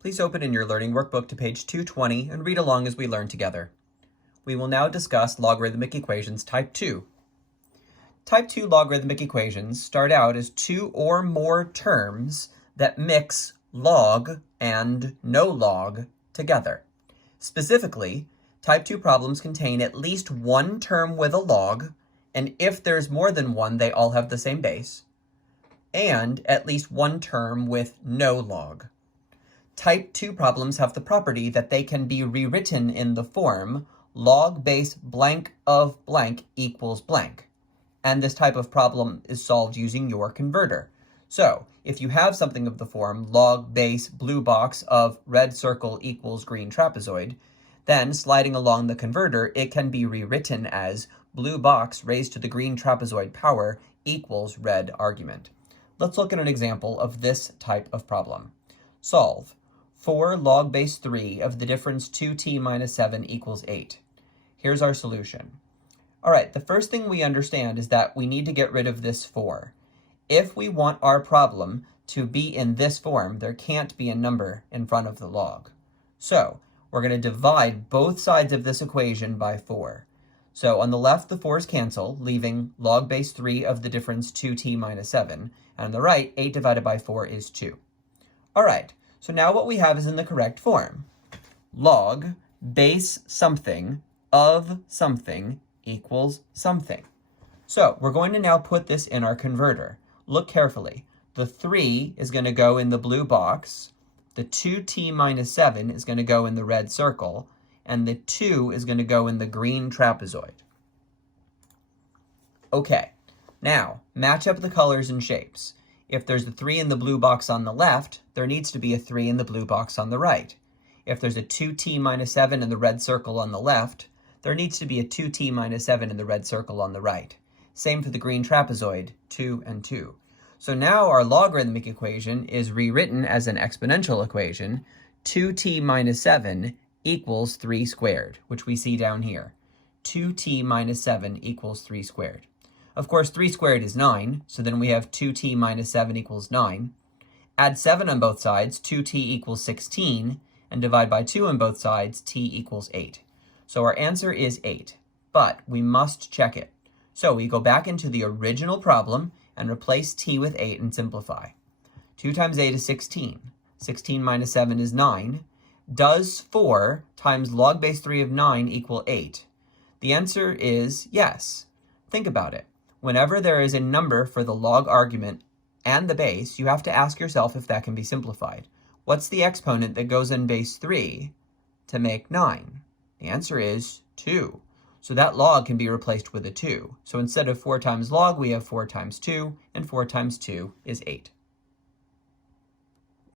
Please open in your learning workbook to page 220 and read along as we learn together. We will now discuss logarithmic equations type 2. Type 2 logarithmic equations start out as two or more terms that mix log and no log together. Specifically, type 2 problems contain at least one term with a log, and if there's more than one, they all have the same base, and at least one term with no log. Type 2 problems have the property that they can be rewritten in the form log base blank of blank equals blank. And this type of problem is solved using your converter. So if you have something of the form log base blue box of red circle equals green trapezoid, then sliding along the converter, it can be rewritten as blue box raised to the green trapezoid power equals red argument. Let's look at an example of this type of problem. Solve 4 log base 3 of the difference 2t minus 7 equals 8. Here's our solution. All right, the first thing we understand is that we need to get rid of this 4. If we want our problem to be in this form, there can't be a number in front of the log. So we're going to divide both sides of this equation by 4. So on the left, the 4's cancel, leaving log base 3 of the difference 2t minus 7. And on the right, 8 divided by 4 is 2. All right, so now what we have is in the correct form. Log base something of something equals something. So we're going to now put this in our converter. Look carefully. The 3 is going to go in the blue box. The 2t minus 7 is going to go in the red circle. And the 2 is going to go in the green trapezoid. Okay, now match up the colors and shapes. If there's a 3 in the blue box on the left, there needs to be a 3 in the blue box on the right. If there's a 2t minus 7 in the red circle on the left, there needs to be a 2t minus 7 in the red circle on the right. Same for the green trapezoid, 2 and 2. So now our logarithmic equation is rewritten as an exponential equation, 2t minus 7 equals 3 squared, which we see down here. 2t minus 7 equals 3 squared. Of course, 3 squared is 9, so then we have 2t minus 7 equals 9. Add 7 on both sides, 2t equals 16, and divide by 2 on both sides, t equals 8. So our answer is 8, but we must check it. So we go back into the original problem and replace t with 8 and simplify. 2 times 8 is 16. 16 minus 7 is 9. Does 4 times log base 3 of 9 equal 8? The answer is yes. Think about it. Whenever there is a number for the log argument and the base, you have to ask yourself if that can be simplified. What's the exponent that goes in base 3 to make 9? The answer is 2. So that log can be replaced with a 2. So instead of 4 times log, we have 4 times 2, and 4 times 2 is 8.